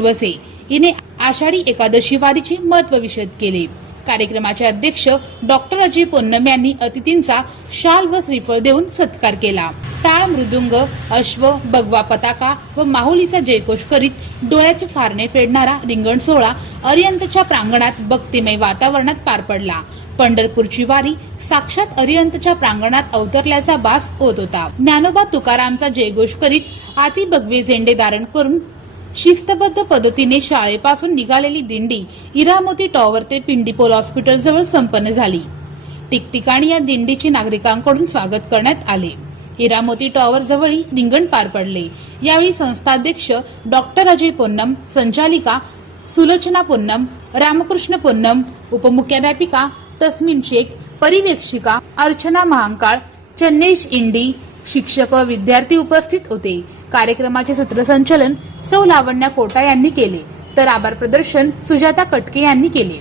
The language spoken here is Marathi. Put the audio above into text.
वसे हिने आषाढी एकादशी वारीचे महत्त्व विशद केले। कार्यक्रमाचे अध्यक्ष डॉक्टर अजय पोन्नम यांनी अतिथींचा शाल व श्रीफळ देऊन सत्कार केला। टाळ, मृदुंग, अश्व, भगवा पताका व माहुलीचा जयघोष करीत डोळ्याचे फारणे फेडणारा रिंगण सोहळा अरिहंतच्या प्रांगणात भक्तिमय वातावरणात पार पडला। पंढरपूरची वारी साक्षात अरिहंतच्या प्रांगणात अवतरल्याचा भास होत होता। ज्ञानोबा तुकारामचा जयघोष करीत हाती भगवे झेंडे धारण करून शिस्तबद्ध पद्धतीने शाळेपासून निघालेली दिंडी इरामोती टॉवर ते पिंडीपोल हॉस्पिटल जवळ संपन्न झाली। ठिकठिकाणी या दिंडीचे नागरिकांकडून स्वागत करण्यात आले। इरामोती टॉवर जवळी रिंगण पार पडले। यावेळी संस्थाध्यक्ष डॉक्टर अजय पोन्नम, संचालिका सुलोचना पोन्नम, रामकृष्ण पोन्नम, उपमुख्याध्यापिका तस्मीन शेख, पर्यवेक्षिका अर्चना महांकाळ, चन्नेश इंडी, शिक्षक व विद्यार्थी उपस्थित होते। कार्यक्रमाचे सूत्रसंचालन सौ लावण्या कोटा यांनी केले, तर आभार प्रदर्शन सुजाता कटके यांनी केले।